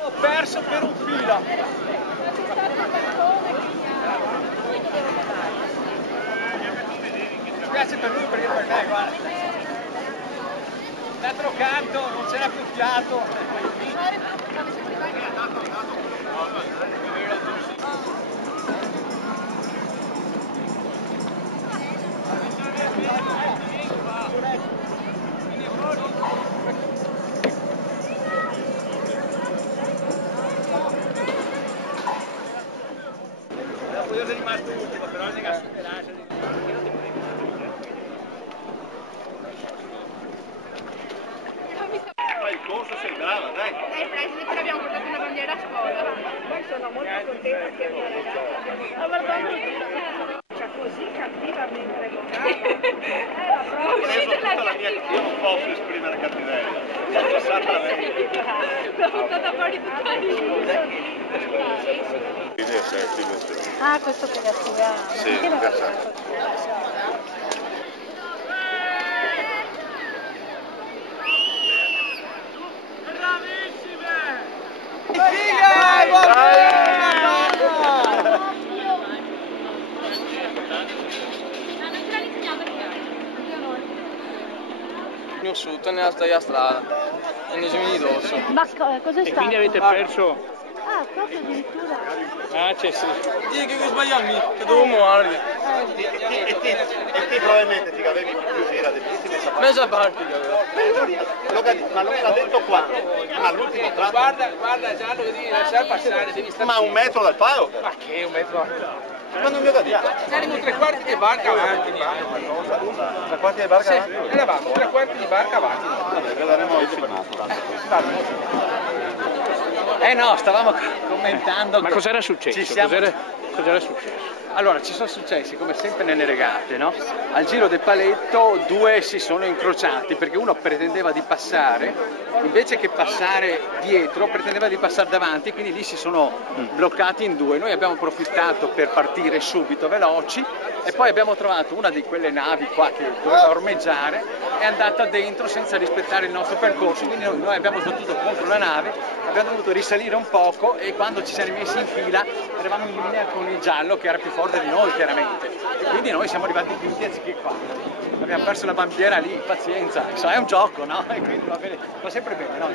Ho perso per un filo. Mi spiace per lui perché per me, guarda. L'altro canto non c'era più fiato. Io sono rimasto ultimo, però non è superato. Fai il corso, sei brava, dai. Preside, abbiamo portato una bandiera a scuola. Poi sono molto contenta che mia ragazza abbia così cattiva mentre giocava. Adesso tutta la mia... Io non posso esprimere cattiveria. Sono passata a lei. L'ho buttata fuori tutta lì. Ah, questo che gattiva. Sì, esatto. Su, nella stessa strada e ne siamo di dosso. Ma cosa è stato? E quindi avete perso? Ah, proprio addirittura. Ah, c'è sì. Dì che sbagliami, che dovevo muovere. E ti probabilmente ti avevi più gira di tutti. Mezza parte che avevo. Ma non me l'ha detto qua. Ma all'ultimo tratto. Guarda Gianni, devi lasciare passare, devi stare. Ma 1 metro dal palo? Ma che 1 metro? Quando mi ho detto. Saremo 3/4 di barca avanti. 3/4 di barca avanti? Eravamo 3/4 di barca avanti. Vabbè, vedremo il filmato. No, stavamo commentando. Ma cos'era successo? Cos'era successo? Allora, ci sono successi, come sempre nelle regate, no? Al giro del paletto 2 si sono incrociati perché uno pretendeva di passare, invece che passare dietro, pretendeva di passare davanti, quindi lì si sono bloccati in 2. Noi abbiamo approfittato per partire subito, veloci, e poi abbiamo trovato una di quelle navi qua che doveva ormeggiare, è andata dentro senza rispettare il nostro percorso, quindi noi abbiamo sbattuto contro la nave, abbiamo dovuto risalire un poco e quando ci siamo messi in fila eravamo in linea con il giallo che era più forte bordo di noi chiaramente, e quindi noi siamo arrivati quinti anziché quarti. Abbiamo perso la bandiera lì, pazienza, è un gioco, no? E quindi va bene, va sempre bene, no?